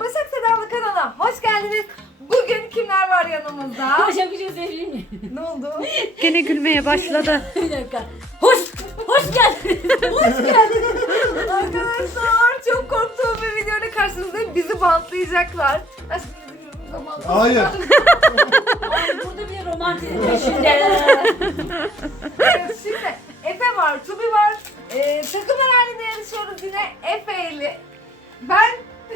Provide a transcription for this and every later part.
Başak Sedalı kanalına hoş geldiniz. Bugün kimler var yanımızda? Başka bir şey söyleyeyim mi? ne oldu? Gene gülmeye başladı. bir dakika. Hoş, hoş geldin. hoş geldin. Arkadaşlar çok korktuğum bir videoyla karşınızdayım. Bizi bantlayacaklar. Zaman. Hayır. Ay, burada bir romantizm peşinde. Evet, şimdi Efe var, Tubi var. Ee, takımlar halinde yarışıyoruz yine Efe ile. Ben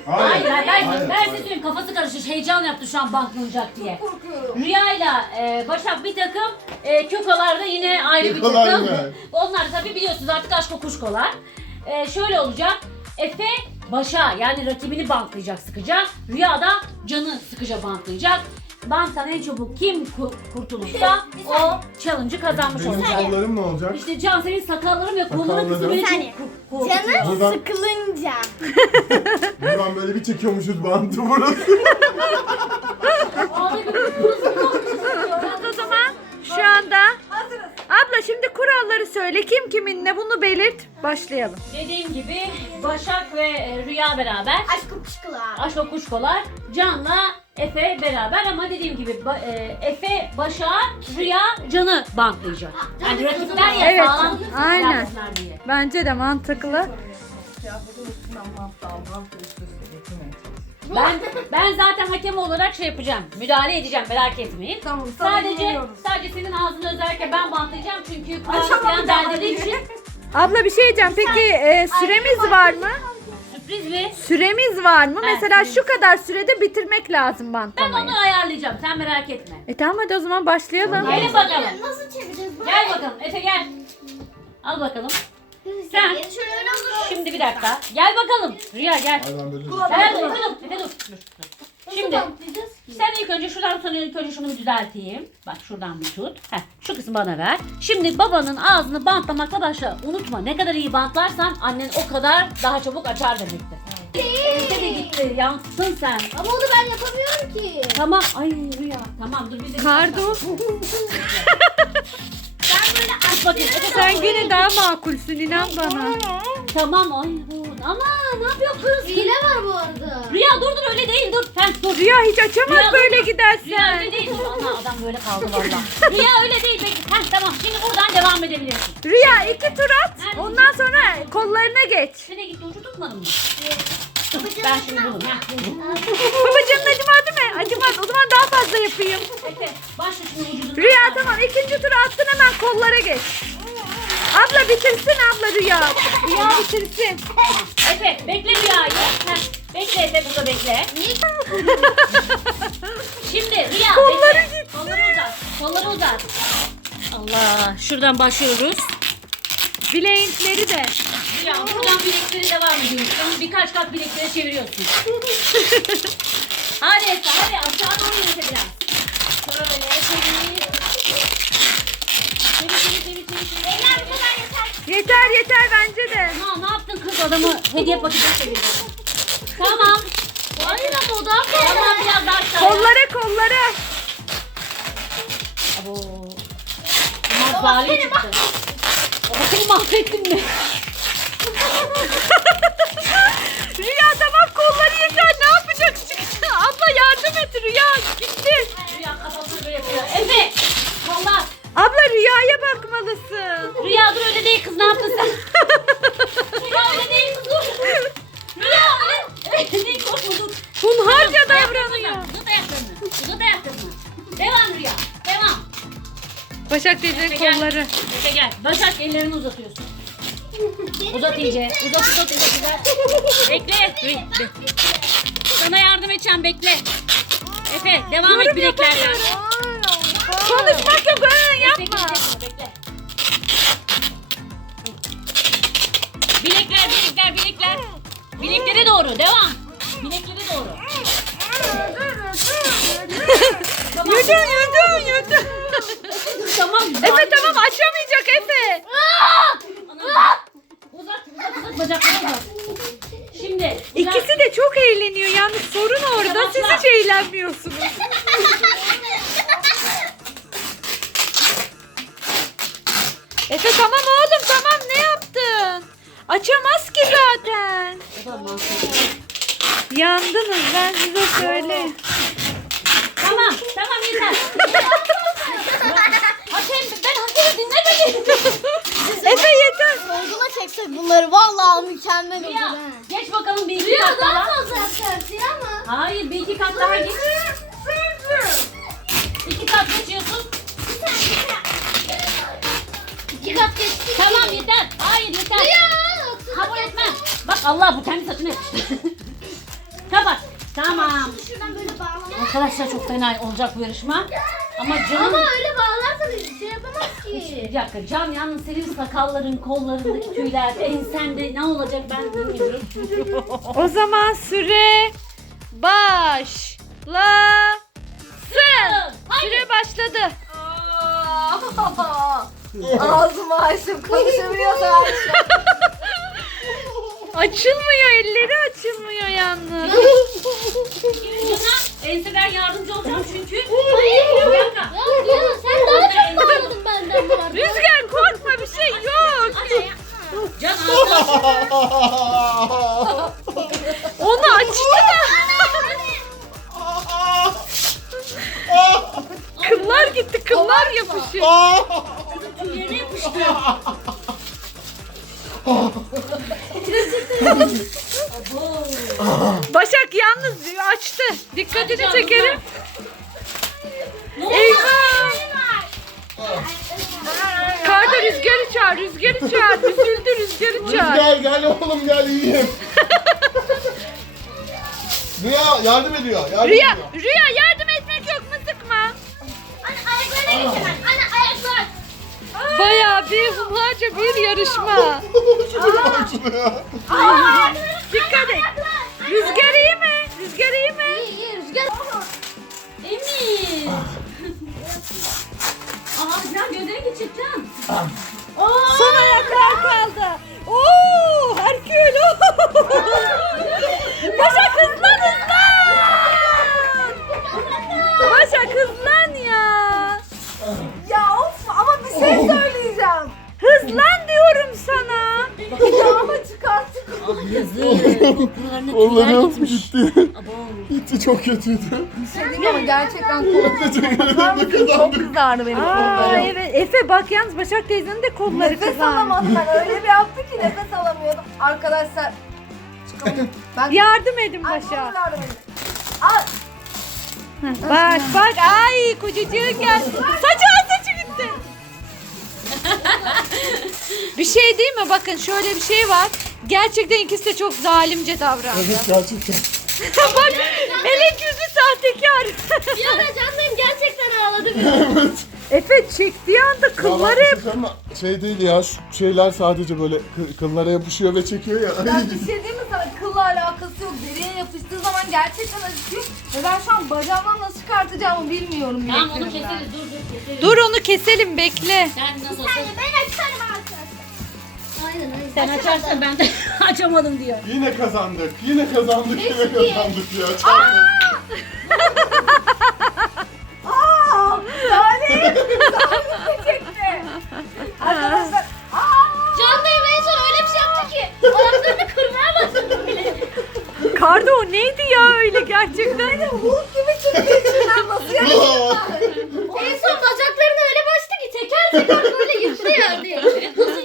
Hayır, hayır, ben, Hayır, ben hayır. size söyleyeyim kafası karışmış, heyecan yaptı şu an bantlanacak diye. korkuyorum. Rüyayla e, Başak bir takım, e, Kökalar da yine ayrı bir takım. mı? Onlar tabii biliyorsunuz artık aşk kokuşkolar. E, şöyle olacak, Efe Başa yani rakibini bantlayacak sıkıca, Rüya da Can'ı sıkıca bantlayacak. Banttan en çabuk kim ku- kurtulursa o challenge'ı kazanmış Benim olacak. kollarım ne olacak? İşte Can senin sakalların ve kolların kısmı Sakallarım. beni saniye. çok ko- korkutuyor. Canım Buradan- sıkılınca. Buradan böyle bir çekiyormuşuz bandı burası. Abi, şimdi kuralları söyle. Kim kiminle bunu belirt. Başlayalım. Dediğim gibi Başak ve e, Rüya beraber. Aşk kokuşkular. Aşk o kuşkolar. Can'la Efe beraber ama dediğim gibi ba- e, Efe Başak'a Rüya Can'ı bantlayacak. Yani rakipler ya Evet, sağlam aynen. yapsınlar diye. Bence de mantıklı. Kıyafetin üstünden mantı al, mantı üst üste getirmeye çalış. Ben ben zaten hakem olarak şey yapacağım. Müdahale edeceğim merak etmeyin. Tamam, sana Sadece güveniyoruz. sadece senin ağzını özellikle ben bantlayacağım çünkü falan bir daha deldirdiği diye. için Abla bir şey diyeceğim. Peki e, süremiz var mı? sürpriz mi? Süremiz var mı? Evet, Mesela şu kadar sürede bitirmek lazım Ben bantlamayı. onu ayarlayacağım sen merak etme. E tamam hadi o zaman başlayalım. Gelin bakalım. Nasıl çevireceğiz? Gel bakalım Efe gel. Al bakalım. Sen-. Şimdi bir dakika. Gel bakalım. Rüya gel. Böyle. Kulak- Gel dur dur. Efe dur. dur. dur. Şimdi sen ilk önce şuradan sonra ilk önce şunu düzelteyim. Bak şuradan bir tut. Heh, şu kısmı bana ver. Şimdi babanın ağzını bantlamakla başla. Unutma ne kadar iyi bantlarsan annen o kadar daha çabuk açar demektir. Elbise de gitti. Yansın sen. Ama onu ben yapamıyorum ki. Tamam. Ay Rüya. Tamam dur biz de. Kardo. Böyle Aç bakayım. Efe Sen yine daha makulsün inan bana. Tamam. Ay bu. Ama ne yapıyor kız? Hile var bu arada. Rüya dur dur öyle değil dur. Sen dur. Rüya hiç açamaz Rüya, böyle Rüya gidersen. öyle değil. Valla adam böyle kaldı valla. Rüya öyle değil. Peki. Heh, tamam şimdi buradan devam edebilirsin. Rüya iki tur at. Ondan sonra kollarına geç. Nereye gitti ucu tutmadın mı? Ben şimdi bulurum. Heh, buldum. Babacığım acımadı mı? Acımaz. O zaman daha fazla yapayım. Efe başla şimdi vücudunu. Rüya tamam ikinci turu attın hemen kollara geç. Abla bitirsin abla Rüya. Rüya bitirsin. Efe bekle Rüya'yı. Heh, bekle Efe burada bekle. şimdi Rüya Kolları bekle. Kolları uzat. Kolları uzat. Allah şuradan başlıyoruz. Bileğinleri de. Rüya buradan bilekleri devam ediyorsun. Birkaç kat bilekleri çeviriyorsun. hadi Efe hadi aşağı doğru yürüte biraz. Şöyle çevir. Çevir çevir çevir çevir. Beyler bu kadar yeter. Yeter yeter bence de. Ha, ne yaptın kız adamı hediye paketi çevirdin. tamam. Hayır ama o daha fazla. Tamam biraz daha aşağıya. Kollara kollara. Abo. Bunlar bari çıktı. Baba seni mahvettin mi? Rüya tamam kolları yeter ne yapacaksın? abla yardım et Rüya gitti. Rüya kafasını böyle yapıyor. Efe. Valla. Abla Rüya'ya bakmalısın. Rüya dur öyle değil kız ne yaptın sen? Rüya öyle değil kız dur. Rüya öyle. Değil korkma dur. Hunharca davranıyor. Uzat ayaklarını. Uzat ayaklarını. Devam Rüya. Devam. Başak gel. kolları. Efe gel. Başak ellerini uzatıyorsun. Uzat iyice. Uzat uzat uzat uzat. Bekle. Bekle. Sana yardım edeceğim bekle. Efe devam et bileklerden. Konuşmak yok ha, yapma. bekle, bekle. Bilekler bilekler bilekler. Bileklere doğru devam. Bileklere doğru. Tamam. Yudun yudun yudun. Tamam. Efe tamam açamayacak Efe. Uzat bacakları uzat. Şimdi uzat. İkisi de çok eğleniyor yalnız sorun orada siz hiç eğlenmiyorsunuz. Efe tamam oğlum tamam ne yaptın? Açamaz ki zaten. Yandınız ben size söyleyeyim. Tamam tamam yeter. Hakem ben hakemi dinlemedim. Efe yeter. Bunları vallahi mükemmel olur Ya ha. geç bakalım bir iki Rüya kat daha daha. fazla yapacaksın ama. Hayır bir iki kat daha geç. İki kat geçiyorsun. İki kat geçtik. Tamam yeter. Hayır yeter. Rüya. Kabul etmem. Bak Allah bu kendi saçına yapıştı. Kapat. Tamam. Şuradan böyle bağlamak. Arkadaşlar çok fena olacak bu yarışma. Ama canım... Ama öyle bağlarsan hiçbir şey yapamaz ki. Bir dakika Can yalnız senin sakalların, kollarındaki tüyler, ensende ne olacak ben bilmiyorum. O zaman süre başlasın. Süre başladı. Ağzımı açtım konuşabiliyorsam. Açılmıyor elleri açılmıyor yalnız. Can'a enseden yardımcı olacağım çünkü. Hayır. Bir dakika. Ya Rüya sen daha çok bağladın benden biraz. Rüzgar korkma bir şey yok. Can ağzına Onu açtı da. Kıllar gitti kıllar yapışıyor. tüylerine yapıştı. Başak yalnız açtı. Dikkatini oldu? Eyvah. Karda rüzgarı çağır, rüzgarı çağır. Üzüldü rüzgarı çağır. Rüzgar gel oğlum gel iyiyim. Rüya yardım ediyor. Yardım Rüya, ediyor. Rüya yardım etmek yok mu sıkma. Anne ayaklarına geç hemen. Anne ayaklar. Bayağı bir hunharca bir yarışma. Şuraya bak şuraya. Dikkat et. Rüzgar iyi mi? Rüzgar iyi mi? İyi iyi rüzgar. Emir. Aa Can gözlerini geçir Can. Son Kollarım gitmiş. gitti. Gitti çok kötüydü. Bir şey diyeyim ama gerçekten ne çok kızardı benim Aa, kollarım. evet. Efe bak yalnız Başak teyzenin de kolları Nefes kızarmış. alamadım ben öyle bir yaptı ki nefes alamıyordum. Arkadaşlar çıkalım. Ben Yardım edin Başak. yardım edin. Al. Bak bak ay kocacığın gel. Saçı saçı gitti. bir şey değil mi? Bakın şöyle bir şey var. Gerçekten ikisi de çok zalimce davrandı. Evet gerçekten. bak melek yüzlü sahtekar. Bir ara canlarım gerçekten ağladı. Efe çektiği anda kılları hep Ama şey değil ya şu şeyler sadece böyle kı- kıllara yapışıyor ve çekiyor ya. Ben bir şey diyeyim mi sana? Kılla alakası yok. Deriye yapıştığı zaman gerçekten acıtıyor. Ve ben şu an bacağımdan nasıl çıkartacağımı bilmiyorum. Tamam onu bileklerimden. keseriz dur dur keseriz. Dur onu keselim bekle. Sen nasıl olsa Yani ben açarım. Aynen aynen. sen açarsan ben de açamadım diyor. Yine kazandık. Yine kazandık. Yine kazandık ya. Çarpı. Aaa! Salih! Salih de çekti. Arkadaşlar. Aaa! Canlarım en son öyle bir şey yaptı ki. Ayaklarını kırmaya başladı bile. Kardo o neydi ya öyle gerçekten? Hulk gibi çıktı içinden nasıl yaşadın? En son bacaklarını öyle bastı ki teker teker böyle yıktı yerde. Nasıl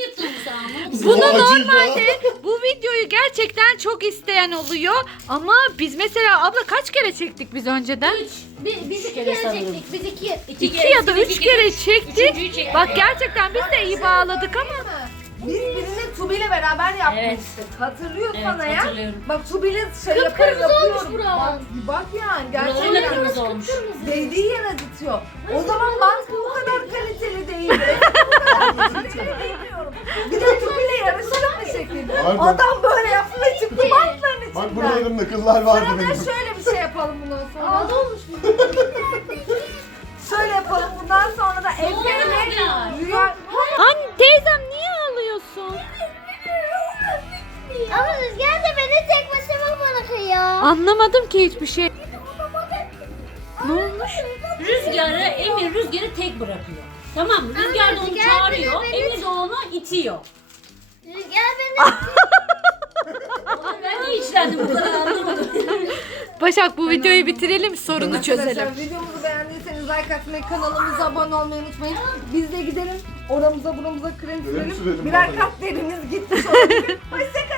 Bunu Bu normalde bu videoyu gerçekten çok isteyen oluyor ama biz mesela abla kaç kere çektik biz önceden? Biz, biz iki kere kere sanırım. çektik. Biz iki. İki ya da üç kere çektik. Üçüncüyü çektik. Bak gerçekten biz de iyi bağladık ama Biz birini Tubi ile beraber yapmıştık. Hatırlıyorsan Evet, eğer. hatırlıyorum. Bak Tubi ile şey yapar Kıpkırmızı olmuş yapıyorum. buram. Bak, bak yani Buraları da gerçekten. kırmızı olmuş. Değdiği yer acıtıyor. O zaman bant bu kadar kaliteli değildi. Bu kadar kaliteli bilmiyorum. Bir de şekilde. Pardon. Adam böyle yaptı ve çıktı bantların içinden. Bak buralarımda kıllar vardı Sırada benim. şöyle bir şey yapalım bundan sonra. Ağda olmuş bu. Şöyle yapalım bundan sonra da ya? Rüya... Anne teyzem niye ağlıyorsun? Ama Rüzgar da beni tek başıma bırakıyor. Anlamadım ki hiçbir şey. Ne olmuş? Rüzgarı, Emir rüzgarı tek bırakıyor. Tamam mı? Rüzgar da onu Rüzgar çağırıyor. beni- Emir de onu itiyor. Ben niye içlendim bu kadar anlamadım. Başak bu videoyu bitirelim sorunu çözelim. Arkadaşlar videomuzu beğendiyseniz like atmayı, kanalımıza abone olmayı unutmayın. Biz de gidelim oramıza buramıza krem Krem sürelim sürelim. Birer bari. kat derimiz gitmiş olabilir. Hoşçakalın.